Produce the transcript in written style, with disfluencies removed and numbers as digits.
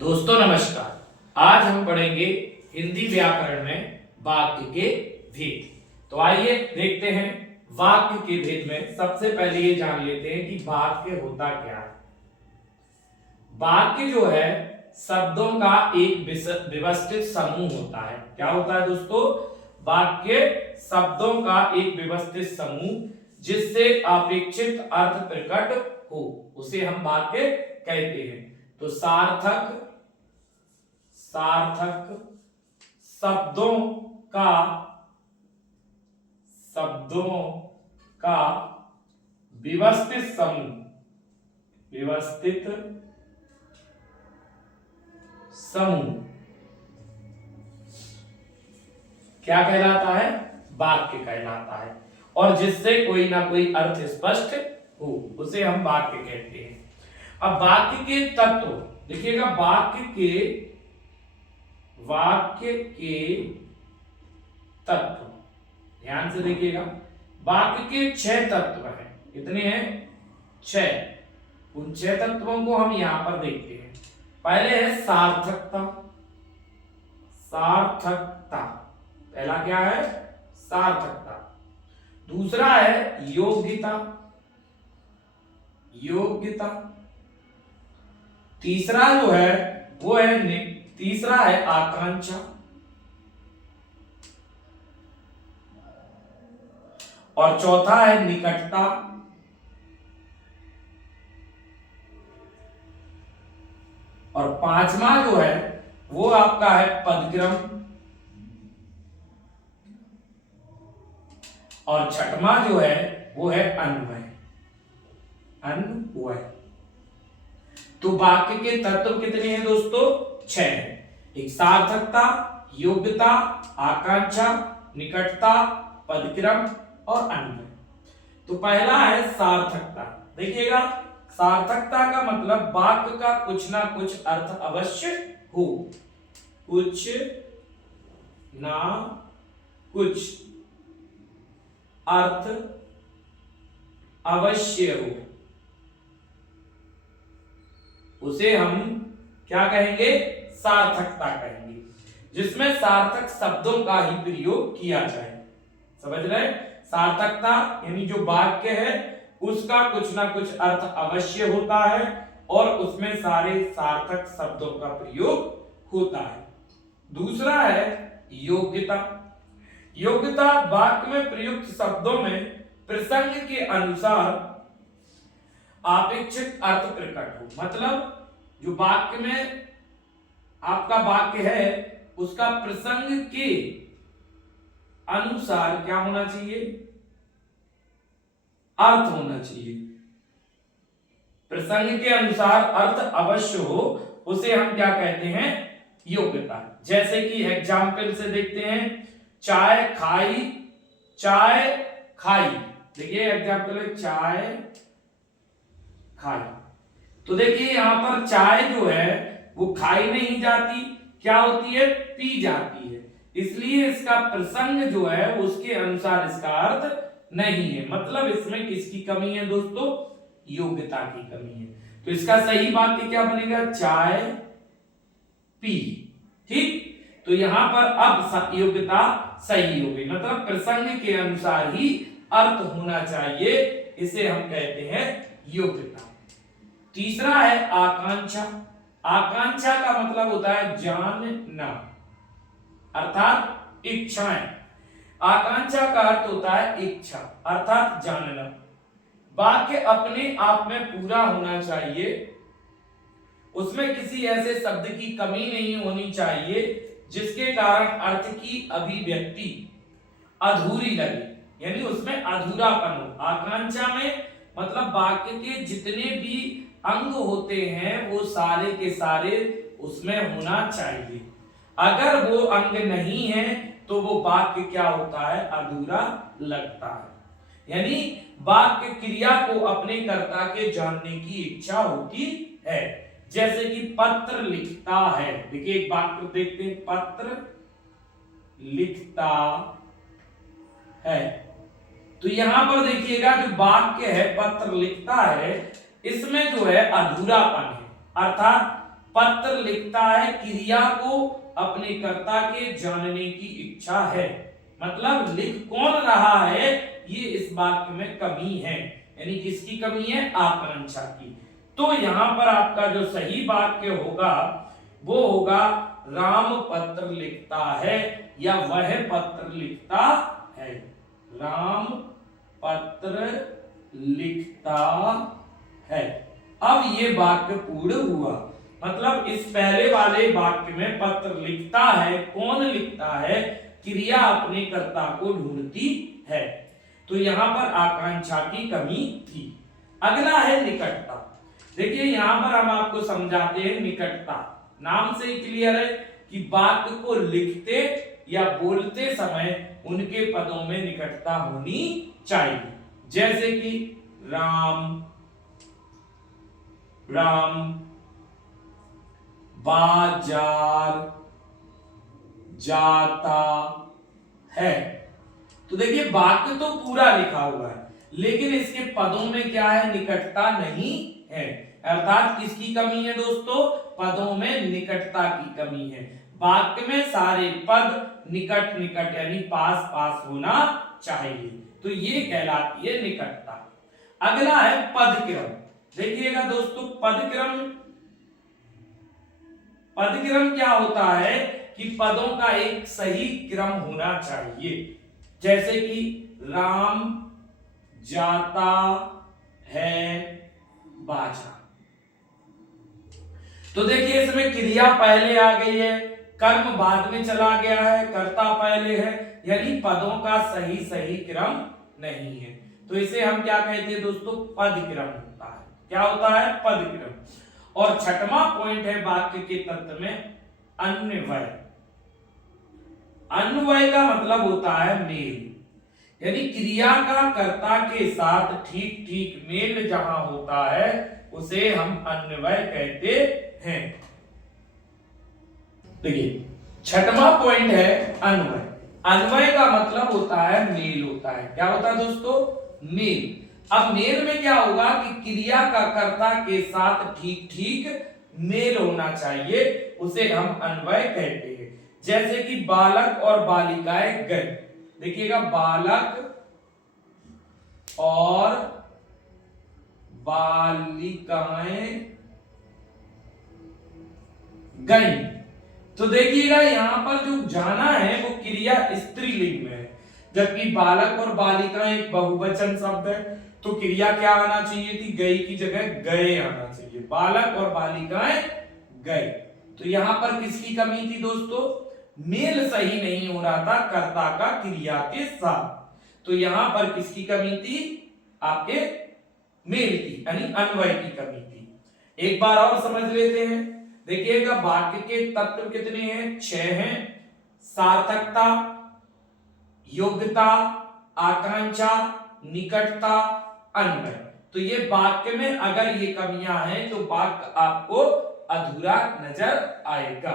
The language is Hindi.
दोस्तों नमस्कार। आज हम पढ़ेंगे हिंदी व्याकरण में वाक्य के भेद। तो आइए देखते हैं वाक्य के भेद में। सबसे पहले ये जान लेते हैं कि वाक्य होता क्या है। वाक्य जो है शब्दों का एक व्यवस्थित समूह होता है। क्या होता है दोस्तों? वाक्य शब्दों का एक व्यवस्थित समूह जिससे अपेक्षित अर्थ प्रकट हो, उसे हम वाक्य कहते हैं। तो सार्थक शब्दों का व्यवस्थित समूह क्या कहलाता है? वाक्य कहलाता है। और जिससे कोई ना कोई अर्थ स्पष्ट हो, उसे हम वाक्य कहते हैं। अब वाक्य के तत्व देखिएगा। वाक्य के तत्व ध्यान से देखिएगा। वाक्य के 6 तत्व हैं। कितने हैं? 6। उन 6 तत्वों को हम यहां पर देखते हैं। पहले है सार्थकता। पहला क्या है? सार्थकता। दूसरा है योग्यता। तीसरा जो है वो है तीसरा है आकांक्षा। और चौथा है निकटता। और पांचवा जो है वो आपका है पदक्रम। और छठवां जो है वो है अन्वय। तो वाक्य के तत्व कितने हैं दोस्तों? 6 हैं। एक सार्थकता, योग्यता, आकांक्षा, निकटता, पदक्रम और अन्वय। तो पहला है सार्थकता। देखिएगा, सार्थकता का मतलब वाक्य का कुछ ना कुछ अर्थ अवश्य हो। कुछ ना कुछ अर्थ अवश्य हो, उसे हम क्या कहेंगे? सार्थकता कहेंगे। जिसमें सार्थक शब्दों का ही प्रयोग किया जाए। समझ रहे? सार्थकता यानी जो वाक्य है उसका कुछ ना कुछ अर्थ अवश्य होता है और उसमें सारे सार्थक शब्दों का प्रयोग होता है। दूसरा है योग्यता। योग्यता वाक्य में प्रयुक्त शब्दों में प्रसंग के अनुसार अपेक्षित अर्थ प्रकट हो। मतलब जो वाक्य में आपका वाक्य है उसका प्रसंग के अनुसार क्या होना चाहिए? अर्थ होना चाहिए। प्रसंग के अनुसार अर्थ अवश्य हो, उसे हम क्या कहते हैं? योग्यता। जैसे कि एग्जाम्पल से देखते हैं। चाय खाई। देखिए एग्जाम्पल है चाय खाई। तो देखिए यहां पर चाय जो है वो खाई नहीं जाती, क्या होती है? पी जाती है। इसलिए इसका प्रसंग जो है उसके अनुसार इसका अर्थ नहीं है। मतलब इसमें किसकी कमी है दोस्तों? योग्यता की कमी है। तो इसका सही वाक्य क्या बनेगा? चाय पी। ठीक। तो यहां पर अब योग्यता सही होगी। मतलब प्रसंग के अनुसार ही अर्थ होना चाहिए, इसे हम कहते हैं योग्यता। तीसरा है आकांक्षा। आकांक्षा का मतलब होता है जानना, अर्थात इच्छाएं। आकांक्षा का अर्थ होता है इच्छा अर्थात जानना। वाक्य अपने आप में पूरा होना चाहिए, उसमें किसी ऐसे शब्द की कमी नहीं होनी चाहिए जिसके कारण अर्थ की अभिव्यक्ति अधूरी लगे, यानी उसमें अधूरापन हो। आकांक्षा में मतलब वाक्य के जितने भी अंग होते हैं वो सारे के सारे उसमें होना चाहिए। अगर वो अंग नहीं है तो वो वाक्य क्या होता है? अधूरा लगता है। यानी वाक्य क्रिया को अपने कर्ता के जानने की इच्छा होती है। जैसे कि पत्र लिखता है। देखिए एक वाक्य देखते हैं। पत्र लिखता है। तो यहां पर देखिएगा जो वाक्य है पत्र लिखता है, इसमें जो है अधूरापन है। अर्थात पत्र लिखता है, क्रिया को अपने कर्ता के जानने की इच्छा है। मतलब लिख कौन रहा है, ये इस वाक्य में कमी है, यानी किसकी कमी है, आकांक्षा की। तो यहां पर आपका जो सही वाक्य होगा वो होगा राम पत्र लिखता है या वह पत्र लिखता है। राम पत्र लिखता है। अब ये वाक्य पूर्ण हुआ। मतलब इस पहले वाले वाक्य में पत्र लिखता है, कौन लिखता है, क्रिया अपने कर्ता को ढूंढती है। तो यहां पर आकांक्षा की कमी थी। अगला है निकटता। देखिए यहां पर हम आपको समझाते हैं निकटता। नाम से ही क्लियर है कि वाक्य को लिखते या बोलते समय उनके पदों में निकटता होनी चाहिए। जैसे कि राम, राम, बाजार, जाता है। तो देखिए वाक्य तो पूरा लिखा हुआ है, लेकिन इसके पदों में क्या है, निकटता नहीं है। अर्थात किसकी कमी है दोस्तों, पदों में निकटता की कमी है। वाक्य में सारे पद निकट निकट यानी पास पास होना चाहिए, तो ये कहलाती है निकटता। अगला है पदक्रम। देखिएगा दोस्तों, पदक्रम, पदक्रम क्या होता है कि पदों का एक सही क्रम होना चाहिए। जैसे कि राम जाता है बाजार। तो देखिए इसमें क्रिया पहले आ गई है, कर्म बाद में चला गया है, कर्ता पहले है, यानी पदों का सही सही क्रम नहीं है। तो इसे हम क्या कहते हैं दोस्तों, पदक्रम होता है। क्या होता है, पदक्रम। और छठवां पॉइंट है वाक्य के तत्व में अन्वय। अन्वय का मतलब होता है मेल, यानी क्रिया का कर्ता के साथ ठीक ठीक मेल जहां होता है उसे हम अन्वय कहते हैं। देखिए छठवां पॉइंट है अन्वय। अन्वय का मतलब होता है मेल होता है। क्या होता है दोस्तों, मेल। अब मेल में क्या होगा कि क्रिया का कर्ता के साथ ठीक ठीक मेल होना चाहिए, उसे हम अन्वय कहते हैं। जैसे कि बालक और बालिकाएं गए। देखिएगा बालक और बालिकाएं गई। तो देखिएगा यहां पर जो जाना है वो क्रिया स्त्रीलिंग में है, जबकि बालक और बालिकाएं एक बहुवचन शब्द है, तो क्रिया क्या आना चाहिए थी, गई की जगह गए आना चाहिए। बालक और बालिकाएं गए। तो यहां पर किसकी कमी थी दोस्तों, मेल सही नहीं हो रहा था कर्ता का क्रिया के साथ। तो यहां पर किसकी कमी थी, आपके मेल की, यानी अन्वय की कमी थी। एक बार और समझ लेते हैं। देखिएगा वाक्य के तत्व कितने हैं, 6 हैं। सार्थकता, योग्यता, आकांक्षा, निकटता, अन्वय। तो ये वाक्य में अगर ये कमियां हैं तो वाक्य आपको अधूरा नजर आएगा।